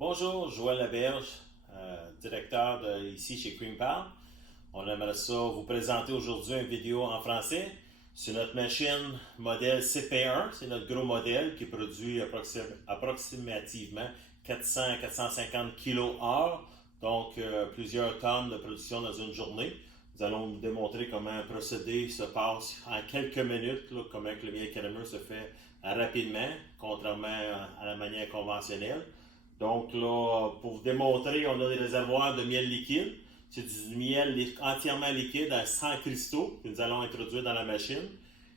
Bonjour, Joël Laberge, directeur ici chez Cream Pal. On aimerait ça vous présenter aujourd'hui une vidéo en français sur notre machine modèle CP1. C'est notre gros modèle qui produit approximativement 400-450 kWh, donc plusieurs tonnes de production dans une journée. Nous allons vous démontrer comment un procédé se passe en quelques minutes, là, comment le miel crémeux se fait rapidement, contrairement à la manière conventionnelle. Donc là, pour vous démontrer, on a des réservoirs de miel liquide. C'est du miel entièrement liquide à 100 cristaux que nous allons introduire dans la machine.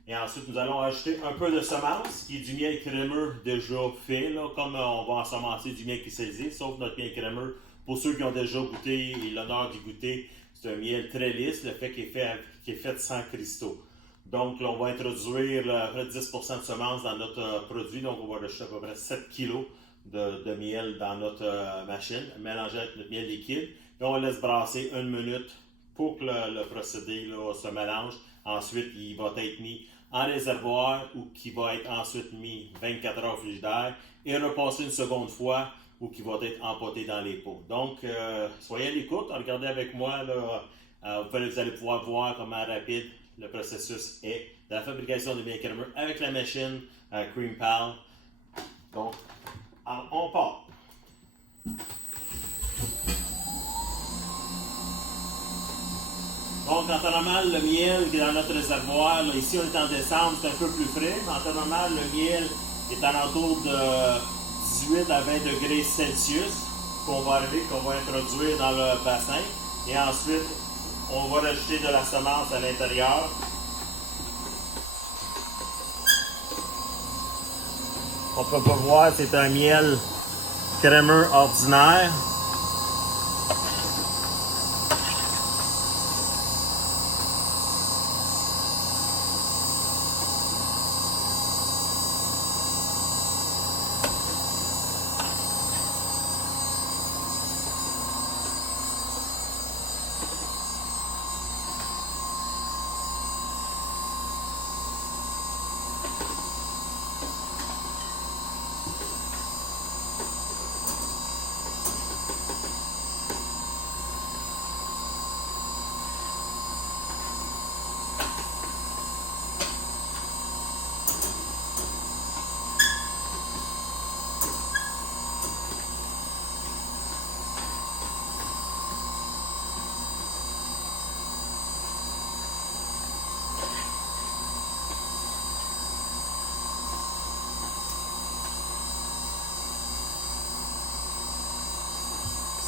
Et ensuite, nous allons ajouter un peu de semence, qui est du miel crémeux déjà fait, là, comme on va ensemencer du miel qui saisit, sauf notre miel crémeux. Pour ceux qui ont déjà goûté et l'honneur d'y goûter, c'est un miel très lisse, le fait qu'il est fait de 100 cristaux. Donc là, on va introduire à peu près 10% de semence dans notre produit, donc on va rajouter à peu près 7 kg de miel dans notre machine, mélangé avec notre miel liquide. Et on laisse brasser 1 minute pour que le procédé là, se mélange. Ensuite, il va être mis en réservoir ou qui va être ensuite mis 24 heures au frigidaire et repassé une seconde fois ou qui va être empoté dans les pots. Donc, soyez à l'écoute, regardez avec moi. Là, vous allez pouvoir voir comment rapide le processus est de la fabrication de miel crémeux avec la machine Cream Pal. Donc, on part. Donc, en temps normal, le miel qui est dans notre réservoir, là, ici on est en décembre, c'est un peu plus frais, mais en temps normal, le miel est alentour de 18 à 20 degrés Celsius qu'on va introduire dans le bassin. Et ensuite, on va rajouter de la semence à l'intérieur. On peut pas voir, c'est un miel crémeux ordinaire.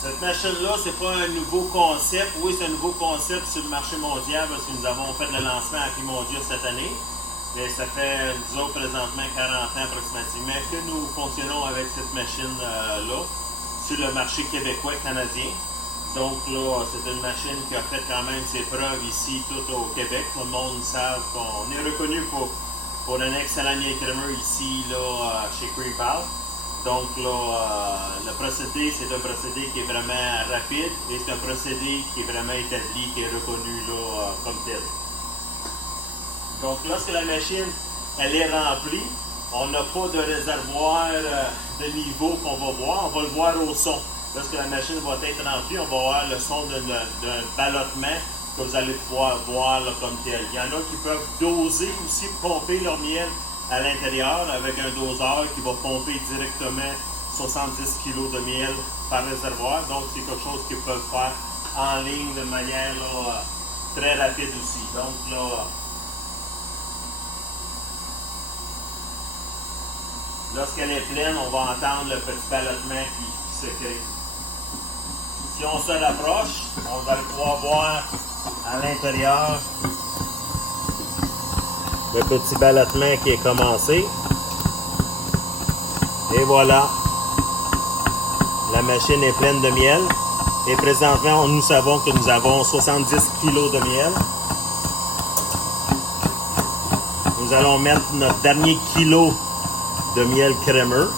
Cette machine-là, c'est pas un nouveau concept. Oui, c'est un nouveau concept sur le marché mondial parce que nous avons fait le lancement à Prix Mondial cette année. Mais ça fait, disons, présentement 40 ans approximativement que nous fonctionnons avec cette machine-là sur le marché québécois-canadien. Donc là, c'est une machine qui a fait quand même ses preuves ici, tout au Québec. Tout le monde sait qu'on est reconnu pour un excellent miel crémeux ici, là, chez Cream Pal. Donc là, le procédé, c'est un procédé qui est vraiment rapide et c'est un procédé qui est vraiment établi, qui est reconnu là, comme tel. Donc lorsque la machine elle est remplie, on n'a pas de réservoir de niveau qu'on va voir, on va le voir au son. Lorsque la machine va être remplie, on va voir le son d'un ballottement que vous allez pouvoir voir là, comme tel. Il y en a qui peuvent doser aussi, pomper leur miel à l'intérieur avec un doseur qui va pomper directement 70 kg de miel par réservoir. Donc, c'est quelque chose qu'ils peuvent faire en ligne de manière là, très rapide aussi. Donc, là, lorsqu'elle est pleine, on va entendre le petit ballottement qui se crée. Si on se rapproche, on va pouvoir voir à l'intérieur le petit ballottement qui est commencé. Et voilà. La machine est pleine de miel. Et présentement, nous savons que nous avons 70 kg de miel. Nous allons mettre notre dernier kilo de miel crémeux.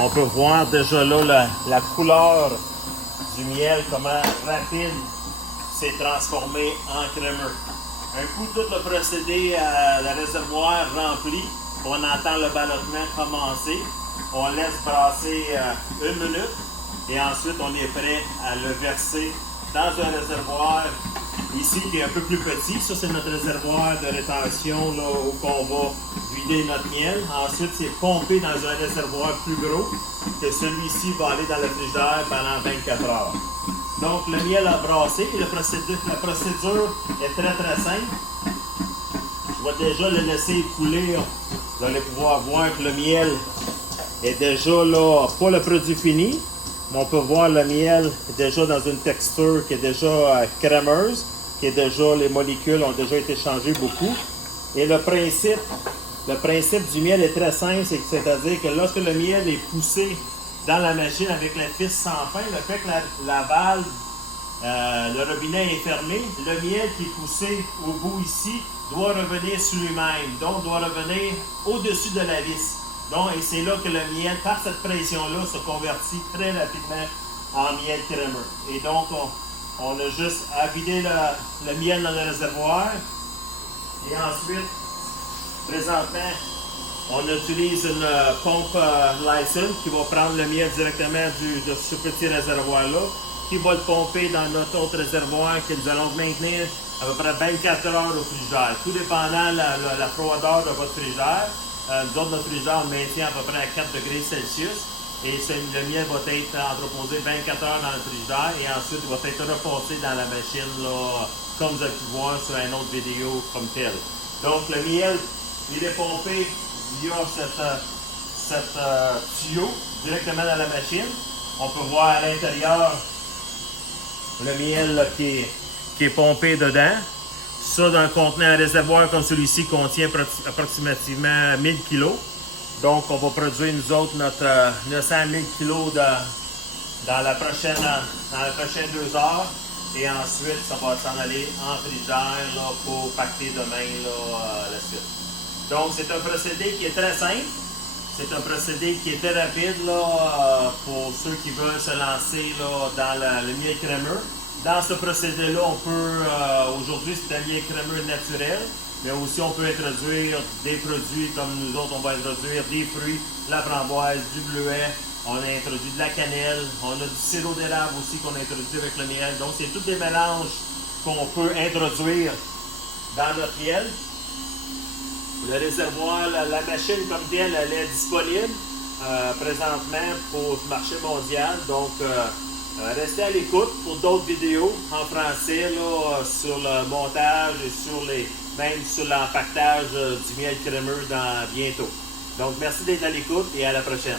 On peut voir déjà là la couleur du miel, comment rapide s'est transformé en crémeux. Un coup tout le procédé à le réservoir rempli, on entend le ballottement commencer. On laisse brasser 1 minute et ensuite on est prêt à le verser dans un réservoir ici qui est un peu plus petit. Ça, c'est notre réservoir de rétention là, où on va vider notre miel. Ensuite, c'est pompé dans un réservoir plus gros que celui-ci va aller dans le frigidaire pendant 24 heures. Donc, le miel a brassé et la procédure est très très simple. Je vais déjà le laisser couler. Vous allez pouvoir voir que le miel est déjà là, pas le produit fini, mais on peut voir le miel déjà dans une texture qui est déjà crémeuse, qui est déjà, les molécules ont déjà été changées beaucoup. Et le principe du miel est très simple, c'est-à-dire que lorsque le miel est poussé dans la machine avec la vis sans fin, le fait que la valve, le robinet est fermé, le miel qui est poussé au bout ici doit revenir sur lui-même, donc doit revenir au-dessus de la vis. Donc, et c'est là que le miel, par cette pression-là, se convertit très rapidement en miel crémeux. Et donc, on a juste à vider le miel dans le réservoir. Et ensuite, présentement, on utilise une pompe Lyson qui va prendre le miel directement de ce petit réservoir-là, qui va le pomper dans notre autre réservoir que nous allons maintenir à peu près 24 heures au frigidaire. Tout dépendant la froideur de votre frigidaire. Nous autres, notre frigidaire, on maintient à peu près à 4 degrés Celsius. Et le miel va être entreposé 24 heures dans le frigidaire et ensuite il va être repassé dans la machine, là, comme vous avez pu voir sur une autre vidéo comme tel. Donc, le miel, il est pompé via cette tuyau directement dans la machine. On peut voir à l'intérieur le miel là, qui est pompé dedans. Ça, dans le contenant, un réservoir comme celui-ci contient approximativement 1000 kg. Donc, on va produire, nous autres, notre 900 000 kg dans la prochaine 2 heures. Et ensuite, ça va s'en aller en frigidaire là, pour pacter demain là, la suite. Donc, c'est un procédé qui est très simple. C'est un procédé qui est très rapide là, pour ceux qui veulent se lancer là, dans le miel crémeux. Dans ce procédé-là, on peut, aujourd'hui, c'est un miel crémeux naturel, mais aussi on peut introduire des produits comme nous autres, on va introduire des fruits, la framboise, du bleuet, on a introduit de la cannelle, on a du sirop d'érable aussi qu'on a introduit avec le miel. Donc, c'est tous des mélanges qu'on peut introduire dans notre miel. Le réservoir, la machine comme telle, elle est disponible présentement pour le marché mondial. Donc, restez à l'écoute pour d'autres vidéos en français là, sur le montage et même sur l'empaquetage du miel crémeux bientôt. Donc, merci d'être à l'écoute et à la prochaine.